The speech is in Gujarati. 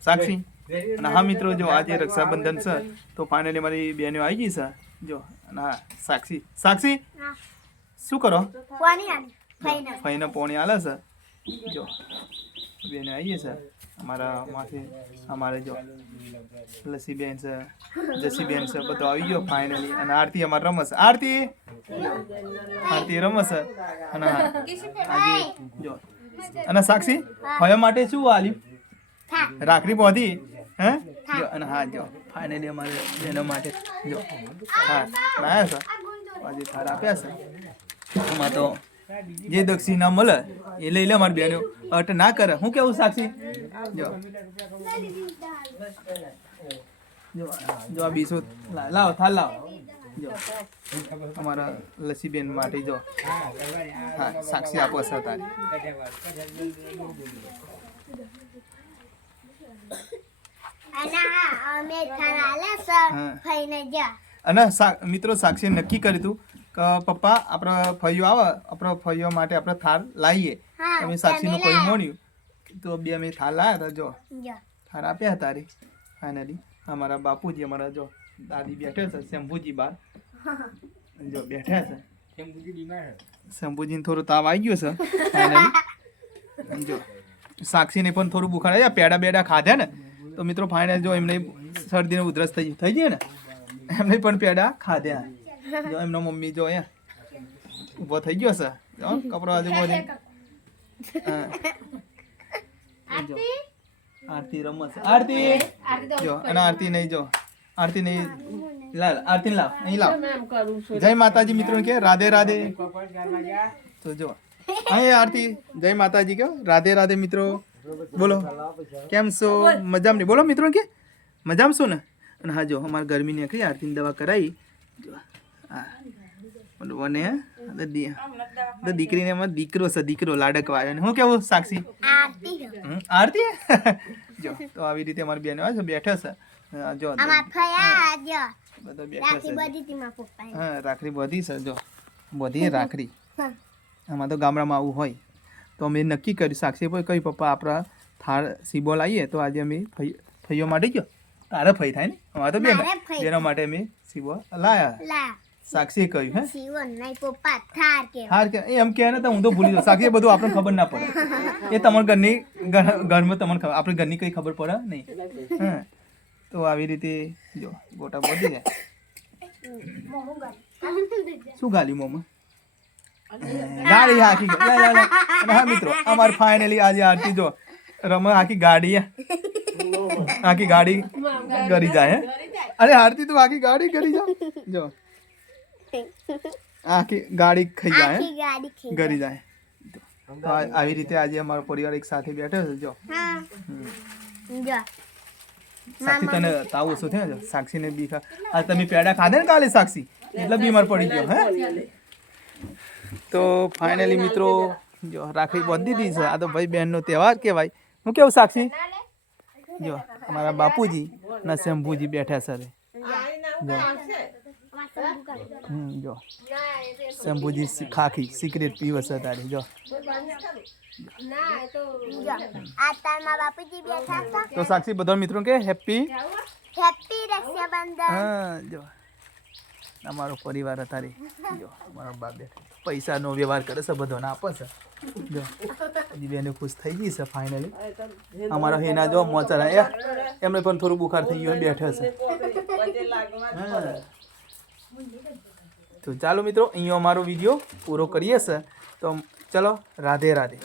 સાક્ષી અને હા મિત્રો જો આજે રક્ષાબંધન છે તો ફાઇનલી મારી બહેનો આવી ગઈ છે જો અને હા સાક્ષી સાક્ષી શું કરો ફઈને પોણી આલે છે જો બેનો આવી છે અમારા માથે અમારે જો લસી બેન છે જસી બેન છે બધો આવી ગયો ફાઇનલી અને આરતી અમારે રમશે આરતી રમશે અને આજે જો અને સાક્ષી ફયો માટે શું આલ્યું રાખડી બાંધી હે જો અને હા જો ફાઇનલી અમારે બેનો માટે જો હા લાયા છે આજે થાર આપ્યા છે એમાં તો જે દક્ષિણા મળે એ લઈ લે મારી બેનો અટ ના કરે હું કેવું સાક્ષી જો જો આ બીસો લાવો થાલ લાવો જો અમારા લસી બેન માટે જો હા સાક્ષી આપો છે તારી અને મિત્રો સાક્ષી નક્કી કર્યું હતું કે પપ્પા આપણા ફઈઓ આવે આપણા ફઈઓ માટે આપણે થાર લાવીએ અમે સાક્ષીનું કોઈ મોડ્યું તો બે અમે થાર લાવ્યા હતા જો થાર આપ્યા તારી ફાઇનલી અમારા બાપુજી અમારા જો દાદી બેઠે છે શંભુજી બાર જો બેઠા છે શંભુજીને થોડું તાવ આવી ગયો છે ફાઇનલી જો સાક્ષીને પણ થોડું બુખાર આવ્યા પેડા બેડા ખાધા ને તો મિત્રો ફાઇનલ જો એમને શરદીને ઉધરસ થઈ જાય ને એમને પણ પેડા ખાધ્યા જો એમનો મમ્મી જો અહીંયા ઊભો થઈ ગયો છે કપડો આજે બોલે આરતી રમશે આરતી જો અને આરતી નહીં જો આરતી નહીં આરતી લાવ અહીં લાવ જય માતાજી મિત્રો કે રાધે રાધે તો જો અહીં આરતી જય માતાજી કહો રાધે રાધે મિત્રો બોલો કેમ છો મજામાં નહીં બોલો મિત્રો કે મજામાં છો ને અને હા જો અમારે ગરમી નીકળી આરતીની દવા કરાવી જો હા બને દીકરીને એમાં દીકરો છે દીકરો લાડકવા આવ્યો ને હું કેવું સાક્ષી આરતી જો તો આવી રીતે અમારી બેનો આવે છે બેઠે છે જો બધા બેઠા છે હા રાખડી બધી છે જો બધી રાખડી આમાં તો ગામડામાં આવું હોય તો અમે નક્કી કર્યું સાક્ષી પર કહ્યું પપ્પા આપણા થાળ સીબો લાવીએ તો આજે અમે ફઈઓ માટે ગયો તારે ફઈ થાય ને અમારે તો બેનો માટે અમે સીબો લાયા સાક્ષી કહ્યું હે થાર કે એમ કહે ને તો હું તો ભૂલી જાઉં સાક્ષી બધું આપણને ખબર ના પડે એ તમારા ઘરની ઘરમાં તમને ખબર આપણી ઘરની કઈ ખબર પડે નહીં હા તો આવી રીતે જો ગોટા બધી જાય શું ગાલી મોમાં ગાડી હાકી હા મિત્રો અમારે ફાઇનલી આજે આરતી જો રમે આખી ગાડી કરી જાય અરે આરતી તો આખી ગાડી કરી જાય જો આખી ગાડી ખાઈ જાય કરી જાય તો આવી રીતે આજે અમારો પરિવાર એક સાથે બેઠો છે જો સાક્ષી તને તાવ ઓછો થયો જો સાક્ષીને બી આ તમે પેડા ખાધે ને કાલે સાક્ષી એટલે બીમાર પડી ગયો હે તો ફાઇનલી મિત્રો જો રાખડી બાંધી દીધી છે આ તો ભાઈ બહેનનો તહેવાર કહેવાય હું કેવું સાક્ષી જો અમારા બાપુજી ના શંભુજી બેઠા છે જો શંભુજી ખાખી સિગરેટ પીવે છે તારી જો તો સાક્ષી બધા મિત્રો કે હેપી રક્ષાબંધન હા જો અમારો પરિવાર તારી જો અમારો બાપ બેઠા પૈસાનો વ્યવહાર કરે છે બધાને આપે છે જો હજી બેને ખુશ થઈ ગઈ છે ફાઇનલી અમારા હેના જો મોચર એમને પણ થોડું બુખાર થઈ ગયું બેઠે છે તો ચાલો મિત્રો અહીંયા અમારો વિડીયો પૂરો કરીએ છે તો ચલો રાધે રાધે